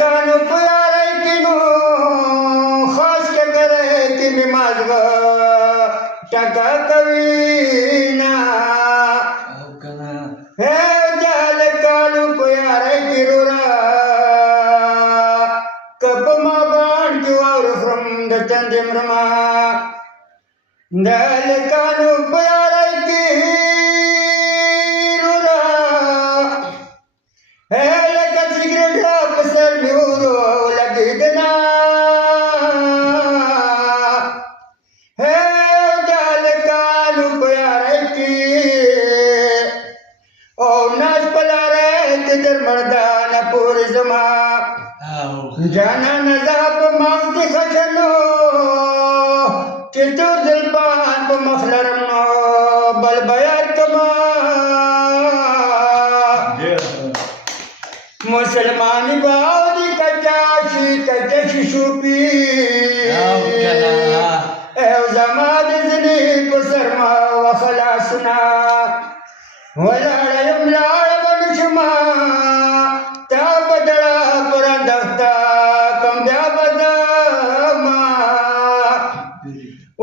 कानू पुयारे किनो खास के करे कि मी माझ टाका कवीना हे जाल कानू पुयारे किरुरा कपमा बाण किवार from the Chandimrama dal कानू पुयारे किरुरा हे लगा सिगरेट पसर म्यूरो लगी देना हे जाल कानू प्यारे की ओ नाच पलारे तिधर मर्दान पूरी जमा जाना नजाब मांगती खजनो चितूर दिलपान ब मफलरनो बल बयार कमा मुसलमानी बावरी कचाशी शूपी एव जमाद जनी पसरमा वखलासना वलाळयम लाळ बनशमा त्या बदळा परंदफ्ता कंब्या बदमा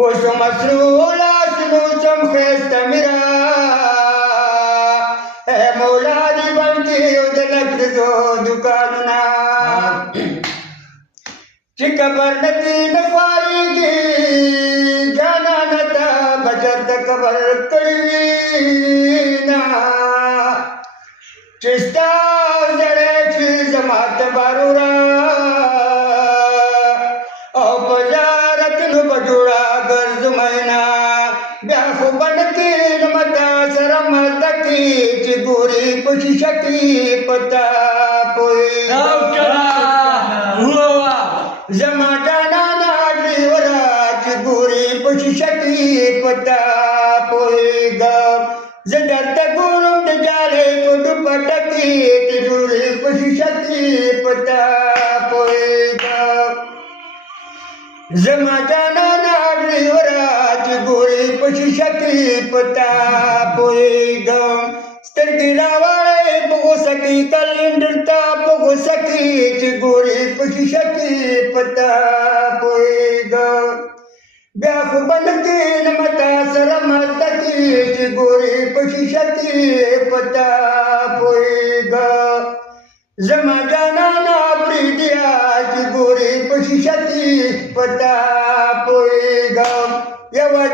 ओशो मसरूला सुनु चमखेस्त मिरा ए मौलादी बनकी उदलक जो दुकानना चिकबर नतीन फारीगी जाना नता बचत कबर कळवीना चिस्ता जडेची जमात बारुरा औपचारतनु बजुळा गरज मैना ब्याखु बनतीन मता सरमतकी चिगुरी पुशी शकी पता पोई जमा जाना नाडीवराच गोरी पशी शकी पता पोई ग जडत गुरुम जाले कुड पटकी तिजुरी पशी शकी पता पोई ग जमा जाना नाडीवराच गोरी पशी शकी पता पोई ग स्टरगिला वाळे बघू सकी कलिंडरता बघू सकी चिगोरी पशी शकी पता पोई ग ब्याफ बनकीन मता सरमतकी चिगोरी पशी शकी पता पोई ग जमा जाना ना प्रीतिया चिगोरी पशी शकी पता पोई ग यवा